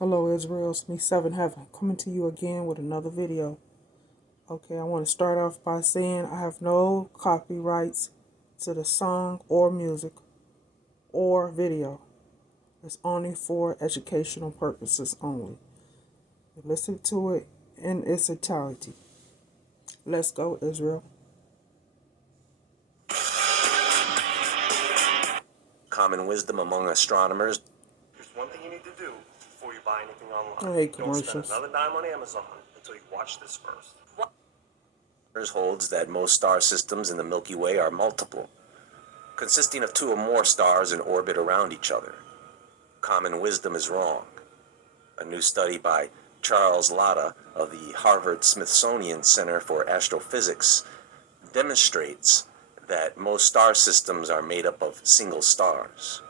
Hello Israel, it's me Seven Heaven, coming to you again with another video. Okay, I want to start off by saying I have no copyrights to the song or music or video. It's only for educational purposes only. Listen to it in its entirety. Let's go, Israel. Common wisdom among astronomers. There's one thing you need to do before you buy anything online. I hate Don't spend commercials. another dime on Amazon until you watch this first. Holds that most star systems in the Milky Way are multiple, consisting of two or more stars in orbit around each other. Common wisdom is wrong. A new study by Charles Latta of the Harvard-Smithsonian Center for Astrophysics demonstrates that most star systems are made up of single stars.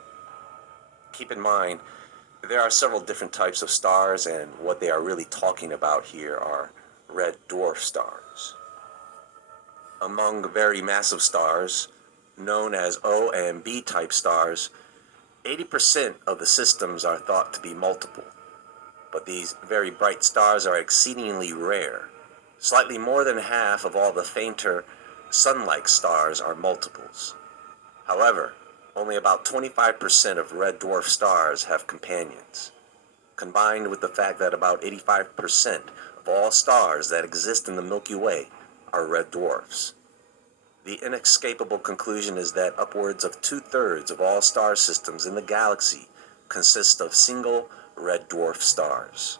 Keep in mind, there are several different types of stars, and what they are really talking about here are red dwarf stars. Among very massive stars, known as O and B type stars, 80% of the systems are thought to be multiple. But these very bright stars are exceedingly rare. Slightly more than half of all the fainter sun-like stars are multiples. However, only about 25% of red dwarf stars have companions, combined with the fact that about 85% of all stars that exist in the Milky Way are red dwarfs. The inescapable conclusion is that upwards of 2/3 of all star systems in the galaxy consist of single red dwarf stars.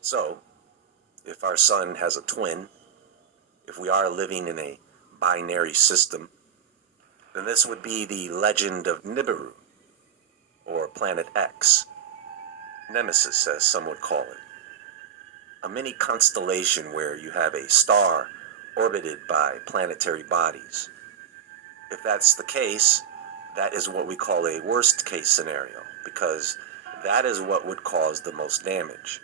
So, if our sun has a twin, if we are living in a binary system, then this would be the legend of Nibiru, or Planet X, Nemesis as some would call it. A mini constellation where you have a star orbited by planetary bodies. If that's the case, that is what we call a worst case scenario, because that is what would cause the most damage.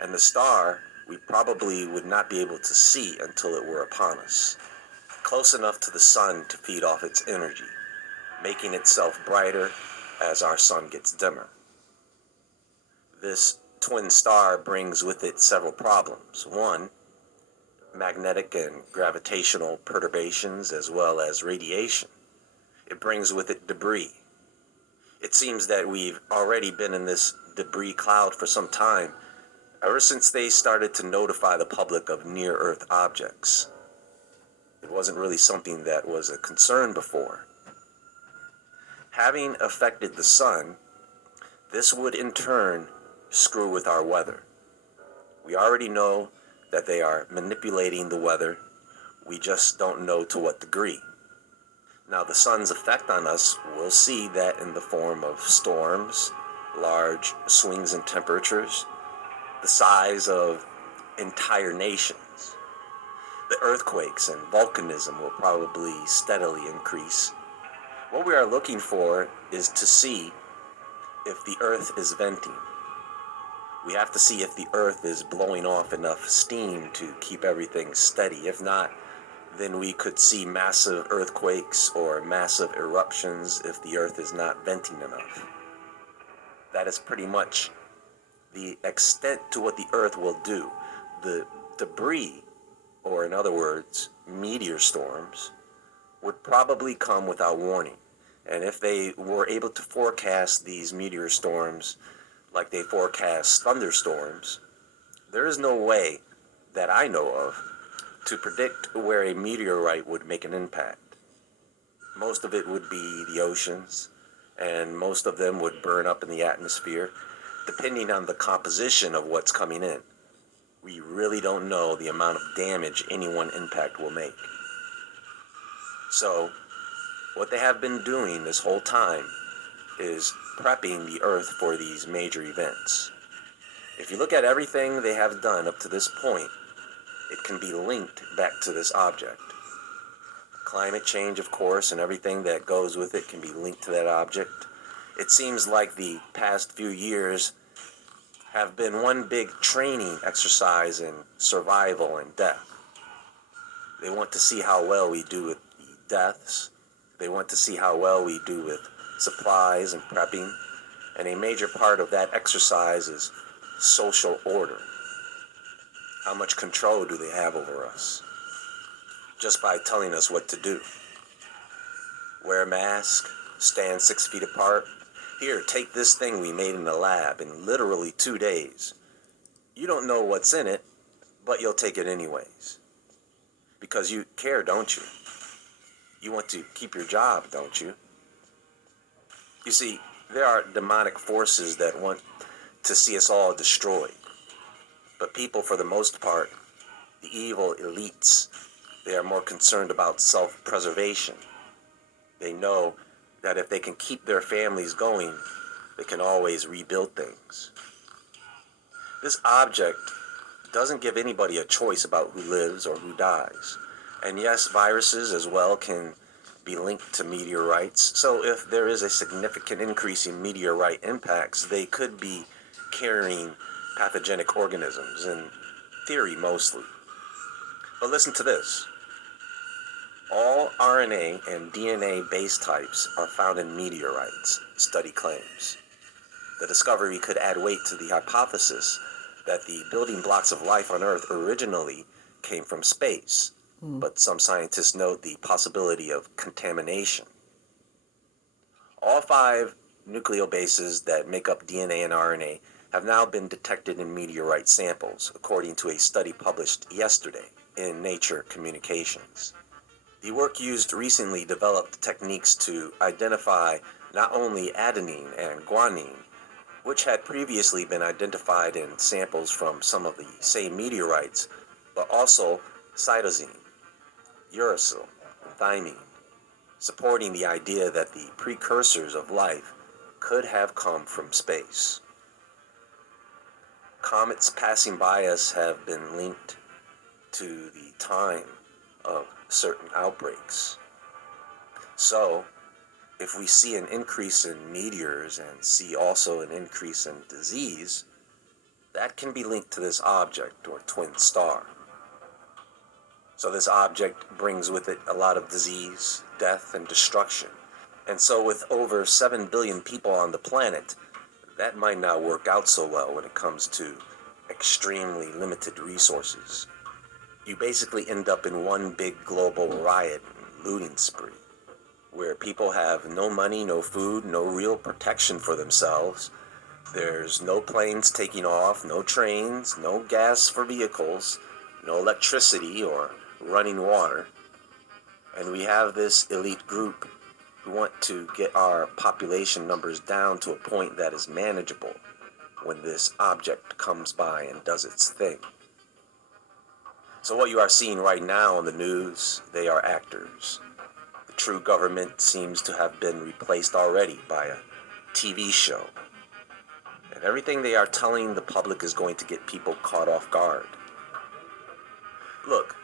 And the star we probably would not be able to see until it were upon us, close enough to the sun to feed off its energy, making itself brighter as our sun gets dimmer. This twin star brings with it several problems. One, magnetic and gravitational perturbations as well as radiation. It brings with it debris. It seems that we've already been in this debris cloud for some time, ever since they started to notify the public of near-Earth objects. It wasn't really something that was a concern before. Having affected the sun, this would in turn screw with our weather. We already know that they are manipulating the weather. We just don't know to what degree. Now, the sun's effect on us, we'll see that in the form of storms, large swings in temperatures, the size of entire nations. The earthquakes and volcanism will probably steadily increase. What we are looking for is to see if the earth is venting. We have to see if the earth is blowing off enough steam to keep everything steady. If not, then we could see massive earthquakes or massive eruptions if the earth is not venting enough. That is pretty much the extent to what the earth will do. The debris, or in other words, meteor storms, would probably come without warning. And if they were able to forecast these meteor storms like they forecast thunderstorms, there is no way that I know of to predict where a meteorite would make an impact. Most of it would be the oceans, and most of them would burn up in the atmosphere, depending on the composition of what's coming in. We really don't know the amount of damage any one impact will make. So, what they have been doing this whole time is prepping the Earth for these major events. If you look at everything they have done up to this point, it can be linked back to this object. Climate change, of course, and everything that goes with it can be linked to that object. It seems like the past few years have been one big training exercise in survival and death. They want to see how well we do with the deaths. They want to see how well we do with supplies and prepping. And a major part of that exercise is social order. How much control do they have over us? Just by telling us what to do. Wear a mask, stand 6 feet apart. Here, take this thing we made in the lab in literally 2 days. You don't know what's in it, but you'll take it anyways. Because you care, don't you? You want to keep your job, don't you? You see, there are demonic forces that want to see us all destroyed. But people, for the most part, the evil elites, they are more concerned about self-preservation. They know that if they can keep their families going, they can always rebuild things. This object doesn't give anybody a choice about who lives or who dies. And yes, viruses as well can be linked to meteorites. So if there is a significant increase in meteorite impacts, they could be carrying pathogenic organisms, in theory mostly. But listen to this. All RNA and DNA base types are found in meteorites, study claims. The discovery could add weight to the hypothesis that the building blocks of life on Earth originally came from space, but some scientists note the possibility of contamination. All 5 nucleobases that make up DNA and RNA have now been detected in meteorite samples, according to a study published yesterday in Nature Communications. The work used recently developed techniques to identify not only adenine and guanine, which had previously been identified in samples from some of the same meteorites, but also cytosine, uracil, and thymine, supporting the idea that the precursors of life could have come from space. Comets passing by us have been linked to the time of certain outbreaks. So, if we see an increase in meteors and see also an increase in disease, that can be linked to this object or twin star. So this object brings with it a lot of disease, death, and destruction. And so with over 7 billion people on the planet, that might not work out so well when it comes to extremely limited resources. You basically end up in one big global riot and looting spree, where people have no money, no food, no real protection for themselves. There's no planes taking off, no trains, no gas for vehicles, no electricity or running water. And we have this elite group who want to get our population numbers down to a point that is manageable when this object comes by and does its thing. So what you are seeing right now on the news, they are actors. The true government seems to have been replaced already by a TV show. And everything they are telling the public is going to get people caught off guard. Look,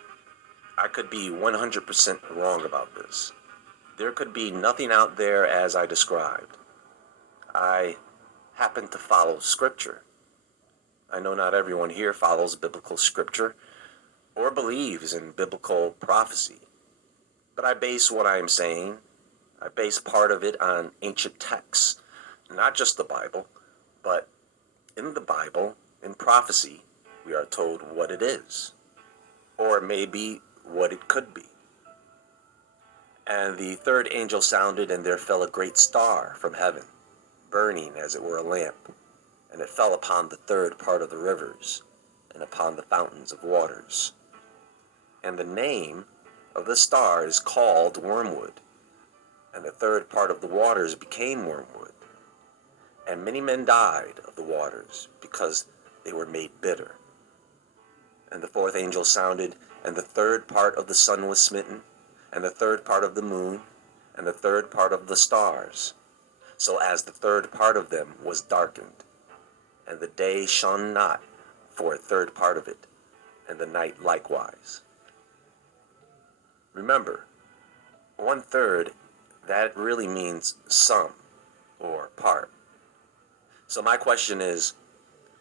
I could be 100% wrong about this. There could be nothing out there as I described. I happen to follow scripture. I know not everyone here follows biblical scripture or believes in biblical prophecy. But I base what I am saying, I base part of it on ancient texts, not just the Bible, but in the Bible, in prophecy, we are told what it is, or maybe what it could be. And the third angel sounded, and there fell a great star from heaven, burning as it were a lamp, and it fell upon the third part of the rivers, and upon the fountains of waters. And the name of the star is called Wormwood, and the third part of the waters became wormwood. And many men died of the waters, because they were made bitter. And the fourth angel sounded, and the third part of the sun was smitten, and the third part of the moon, and the third part of the stars, so as the third part of them was darkened. And the day shone not for a third part of it, and the night likewise. Remember, 1/3, that really means some, or part. So my question is,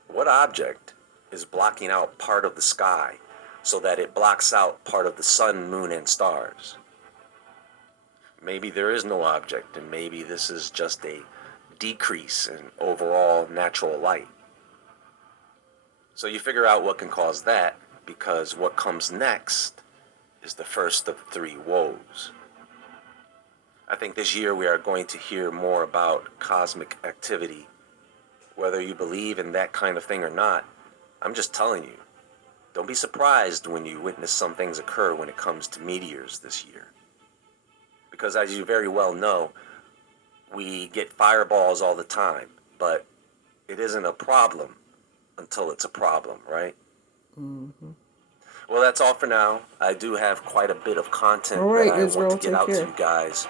what object is blocking out part of the sky so that it blocks out part of the sun, moon, and stars? Maybe there is no object, and maybe this is just a decrease in overall natural light. So you figure out what can cause that, because what comes next is the first of three woes. I think this year we are going to hear more about cosmic activity. Whether you believe in that kind of thing or not, I'm just telling you, don't be surprised when you witness some things occur when it comes to meteors this year. Because as you very well know, we get fireballs all the time, but it isn't a problem until it's a problem, right? Mm-hmm. Well, that's all for now. I do have quite a bit of content All right, that I Israel, want to get take out care. to you guys.